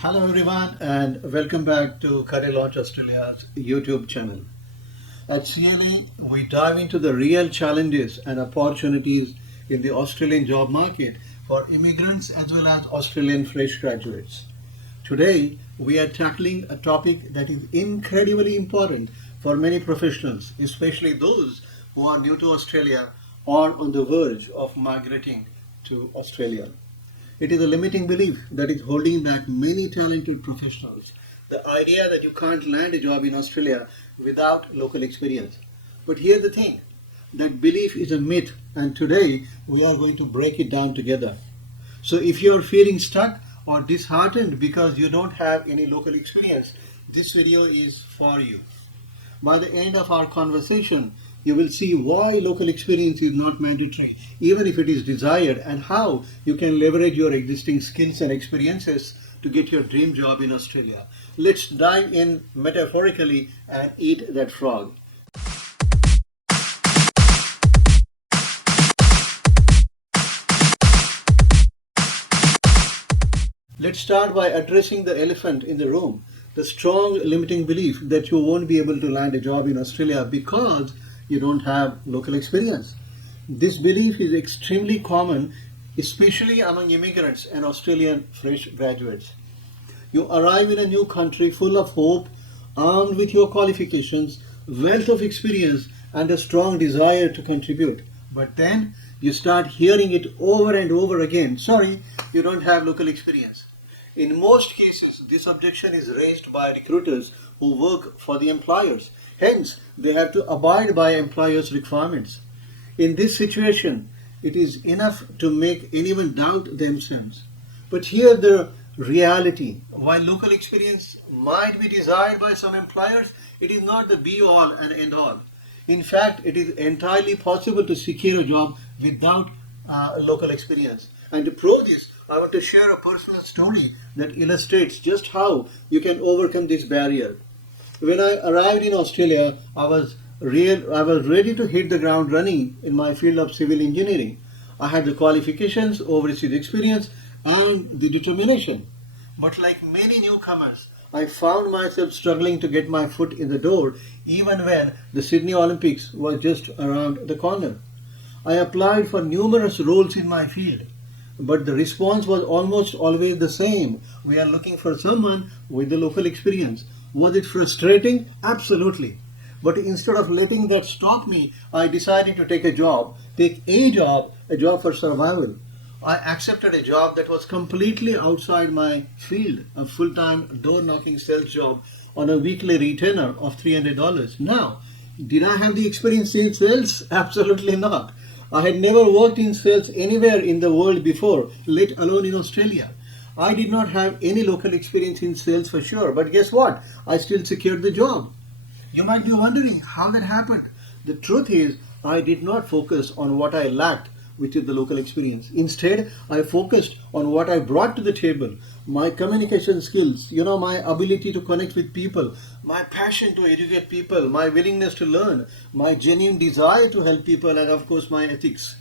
Hello everyone and welcome back to Career Launch Australia's YouTube channel. At CLA, we dive into the real challenges and opportunities in the Australian job market for immigrants as well as Australian fresh graduates. Today, we are tackling a topic that is incredibly important for many professionals, especially those who are new to Australia or on the verge of migrating to Australia. It is a limiting belief that is holding back many talented professionals. The idea that you can't land a job in Australia without local experience. But here's the thing, that belief is a myth, and today we are going to break it down together. So if you are feeling stuck or disheartened because you don't have any local experience, this video is for you. By the end of our conversation, you will see why local experience is not mandatory, even if it is desired, and how you can leverage your existing skills and experiences to get your dream job in Australia. Let's dive in metaphorically and eat that frog. Let's start by addressing the elephant in the room, the strong limiting belief that you won't be able to land a job in Australia because you don't have local experience. This belief is extremely common, especially among immigrants and Australian fresh graduates. You arrive in a new country full of hope, armed with your qualifications, wealth of experience, and a strong desire to contribute. But then you start hearing it over and over again. Sorry, you don't have local experience. In most cases, this objection is raised by recruiters who work for the employers. Hence, they have to abide by employers' requirements. In this situation, it is enough to make anyone doubt themselves. But here the reality. While local experience might be desired by some employers, it is not the be all and end all. In fact, it is entirely possible to secure a job without local experience. And to prove this, I want to share a personal story that illustrates just how you can overcome this barrier. When I arrived in Australia, I was ready to hit the ground running in my field of civil engineering. I had the qualifications, overseas experience, and the determination. But like many newcomers, I found myself struggling to get my foot in the door even when the Sydney Olympics was just around the corner. I applied for numerous roles in my field, but the response was almost always the same. We are looking for someone with the local experience. Was it frustrating? Absolutely. But instead of letting that stop me, I decided to take a job a job for survival. I accepted a job that was completely outside my field, a full-time door-knocking sales job on a weekly retainer of $300. Now, did I have the experience in sales? Absolutely not. I had never worked in sales anywhere in the world before, let alone in Australia. I did not have any local experience in sales for sure, but guess what? I still secured the job. You might be wondering how that happened. The truth is, I did not focus on what I lacked, which is the local experience. Instead, I focused on what I brought to the table. My communication skills, my ability to connect with people, my passion to educate people, my willingness to learn, my genuine desire to help people, and of course, my ethics.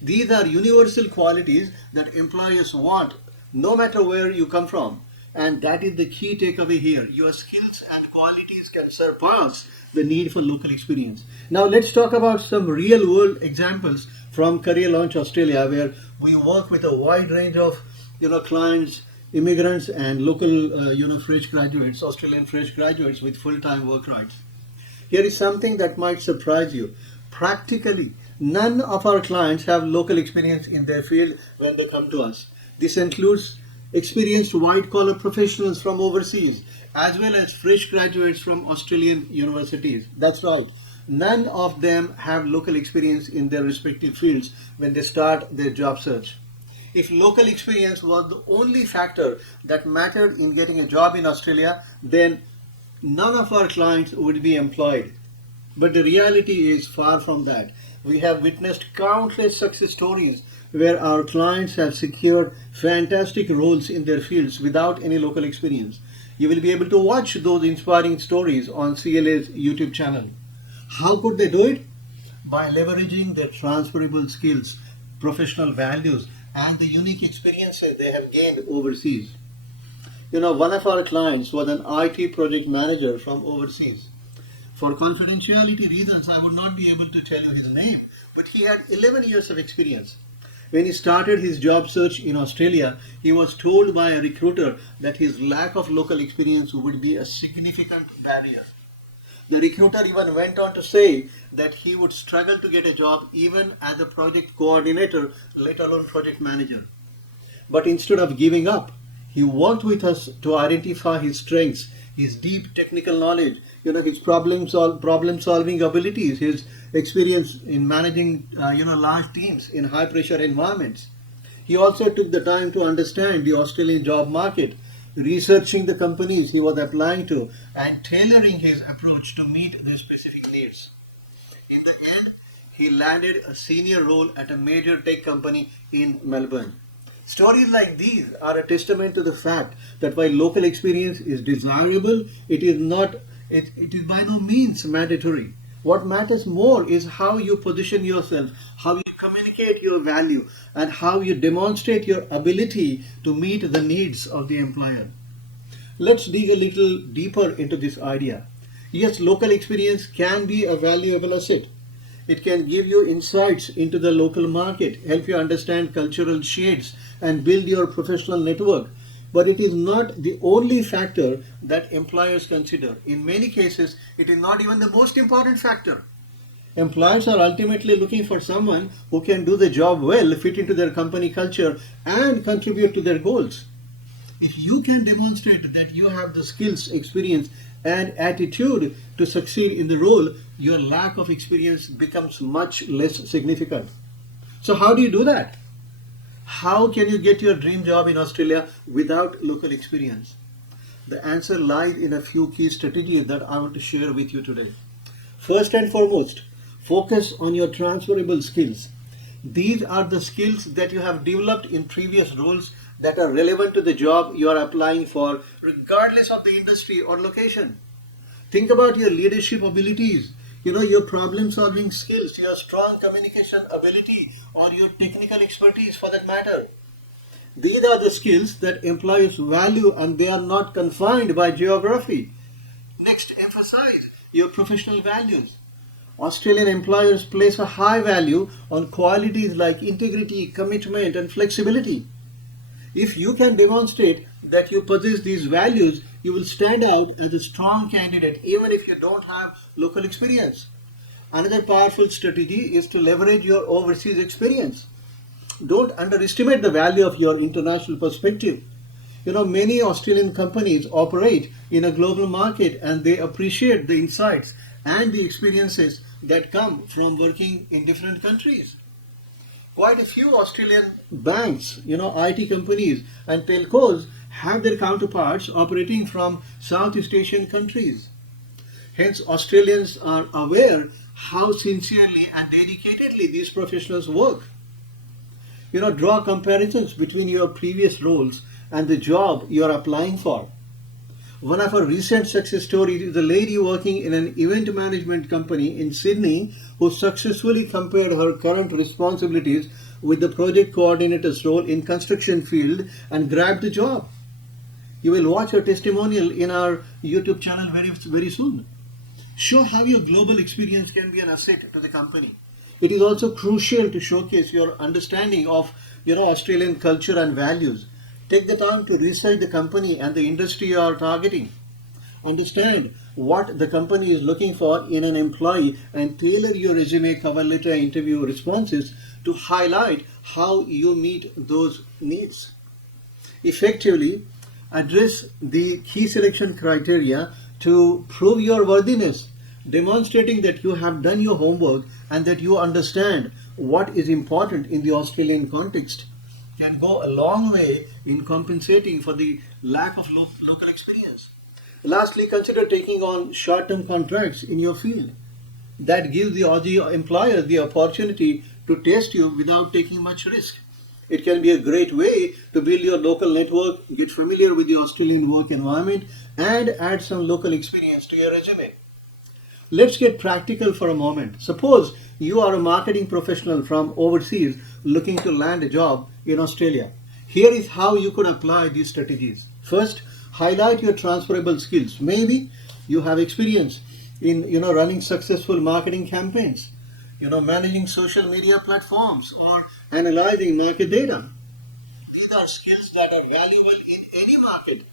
These are universal qualities that employers want, no matter where you come from. And that is the key takeaway here. Your skills and qualities can surpass the need for local experience. Now let's talk about some real world examples from Career Launch Australia, where we work with a wide range of clients, immigrants and local fresh graduates, Australian fresh graduates with full-time work rights. Here is something that might surprise you. Practically, none of our clients have local experience in their field when they come to us. This includes experienced white-collar professionals from overseas, as well as fresh graduates from Australian universities. That's right. None of them have local experience in their respective fields when they start their job search. If local experience was the only factor that mattered in getting a job in Australia, then none of our clients would be employed. But the reality is far from that. We have witnessed countless success stories where our clients have secured fantastic roles in their fields without any local experience. You will be able to watch those inspiring stories on CLA's YouTube channel. How could they do it? By leveraging their transferable skills, professional values, and the unique experiences they have gained overseas. One of our clients was an IT project manager from overseas. For confidentiality reasons, I would not be able to tell you his name, but he had 11 years of experience. When he started his job search in Australia, he was told by a recruiter that his lack of local experience would be a significant barrier. The recruiter even went on to say that he would struggle to get a job even as a project coordinator, let alone project manager. But instead of giving up, he worked with us to identify his strengths, his deep technical knowledge, his problem solving abilities, his experience in managing large teams in high pressure environments. He also took the time to understand the Australian job market, researching the companies he was applying to, and tailoring his approach to meet their specific needs. In the end, he landed a senior role at a major tech company in Melbourne. Stories like these are a testament to the fact that while local experience is desirable, it is by no means mandatory. What matters more is how you position yourself, how you communicate your value, and how you demonstrate your ability to meet the needs of the employer. Let's dig a little deeper into this idea. Yes, local experience can be a valuable asset. It can give you insights into the local market, help you understand cultural shades, and build your professional network. But it is not the only factor that employers consider. In many cases, it is not even the most important factor. Employers are ultimately looking for someone who can do the job well, fit into their company culture, and contribute to their goals. If you can demonstrate that you have the skills, experience, and attitude to succeed in the role, your lack of experience becomes much less significant. So, how do you do that? How can you get your dream job in Australia without local experience? The answer lies in a few key strategies that I want to share with you today. First and foremost, focus on your transferable skills. These are the skills that you have developed in previous roles that are relevant to the job you are applying for, regardless of the industry or location. Think about your leadership abilities, your problem solving skills, your strong communication ability, or your technical expertise for that matter. These are the skills that employers value, and they are not confined by geography. Next, emphasize your professional values. Australian employers place a high value on qualities like integrity, commitment, and flexibility. If you can demonstrate that you possess these values, you will stand out as a strong candidate even if you don't have local experience. Another powerful strategy is to leverage your overseas experience. Don't underestimate the value of your international perspective. Many Australian companies operate in a global market, and they appreciate the insights and the experiences that come from working in different countries. Quite a few Australian banks, IT companies and telcos have their counterparts operating from Southeast Asian countries. Hence, Australians are aware how sincerely and dedicatedly these professionals work. Draw comparisons between your previous roles and the job you are applying for. One of our recent success stories is a lady working in an event management company in Sydney who successfully compared her current responsibilities with the project coordinator's role in construction field and grabbed the job. You will watch her testimonial in our YouTube channel very soon. Show how your global experience can be an asset to the company. It is also crucial to showcase your understanding of Australian culture and values. Take the time to research the company and the industry you are targeting. Understand what the company is looking for in an employee and tailor your resume, cover letter, interview responses to highlight how you meet those needs. Effectively, address the key selection criteria to prove your worthiness, demonstrating that you have done your homework and that you understand what is important in the Australian context can go a long way in compensating for the lack of local experience. Lastly, consider taking on short-term contracts in your field. That gives the Aussie employer the opportunity to test you without taking much risk. It can be a great way to build your local network, get familiar with the Australian work environment, and add some local experience to your resume. Let's get practical for a moment. Suppose you are a marketing professional from overseas looking to land a job in Australia. Here is how you could apply these strategies. First, Highlight your transferable skills. Maybe you have experience in running successful marketing campaigns, managing social media platforms, or analyzing market data. These are skills that are valuable in any market.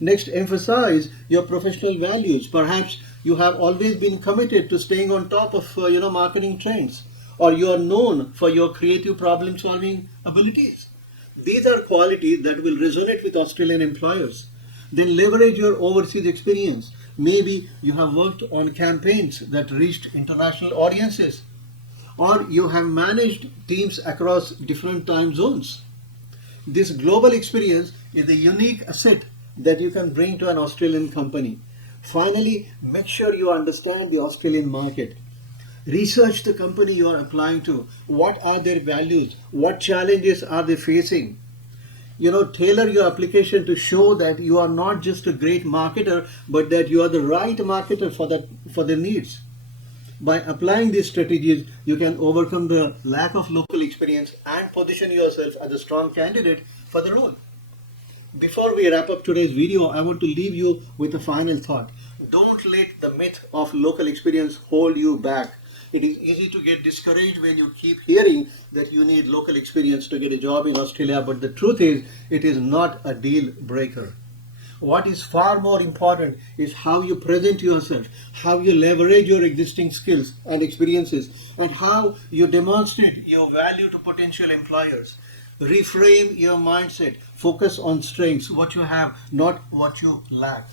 Next, emphasize your professional values. Perhaps you have always been committed to staying on top of marketing trends, or you are known for your creative problem solving abilities. These are qualities that will resonate with Australian employers. Then leverage your overseas experience. Maybe you have worked on campaigns that reached international audiences, or you have managed teams across different time zones. This global experience is a unique asset that you can bring to an Australian company. Finally, make sure you understand the Australian market. Research the company you are applying to. What are their values? What challenges are they facing? Tailor your application to show that you are not just a great marketer, but that you are the right marketer for their needs. By applying these strategies, you can overcome the lack of local experience and position yourself as a strong candidate for the role. Before we wrap up today's video, I want to leave you with a final thought. Don't let the myth of local experience hold you back. It is easy to get discouraged when you keep hearing that you need local experience to get a job in Australia, but the truth is, it is not a deal breaker. What is far more important is how you present yourself, how you leverage your existing skills and experiences, and how you demonstrate your value to potential employers. Reframe your mindset. Focus on strengths, what you have, not what you lack.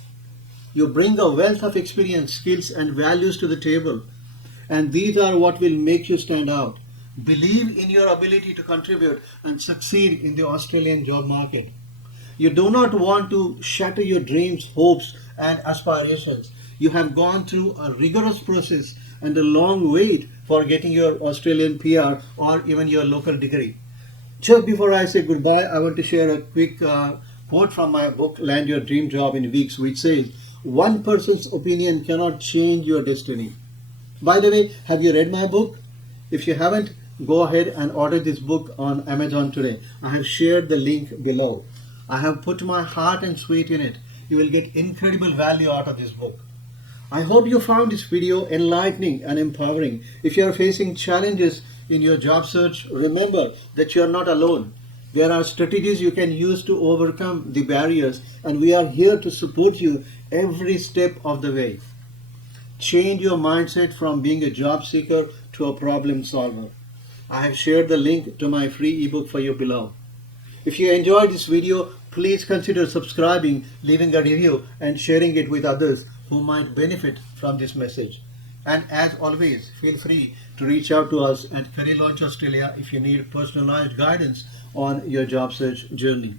You bring a wealth of experience, skills, and values to the table, and these are what will make you stand out. Believe in your ability to contribute and succeed in the Australian job market. You do not want to shatter your dreams, hopes, and aspirations. You have gone through a rigorous process and a long wait for getting your Australian PR or even your local degree. Just before I say goodbye, I want to share a quick quote from my book, Land Your Dream Job in Weeks, which says, "One person's opinion cannot change your destiny." By the way, have you read my book? If you haven't, go ahead and order this book on Amazon today. I have shared the link below. I have put my heart and sweat in it. You will get incredible value out of this book. I hope you found this video enlightening and empowering. If you are facing challenges in your job search, remember that you are not alone. There are strategies you can use to overcome the barriers, and we are here to support you every step of the way. Change your mindset from being a job seeker to a problem solver. I have shared the link to my free ebook for you below. If you enjoyed this video, please consider subscribing, leaving a review, and sharing it with others who might benefit from this message. And as always, feel free to reach out to us at Career Launch Australia if you need personalized guidance on your job search journey.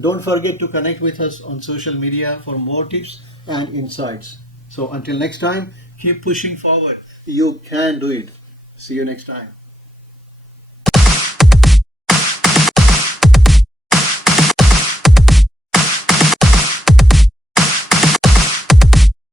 Don't forget to connect with us on social media for more tips and insights. So until next time, keep pushing forward. You can do it. See you next time.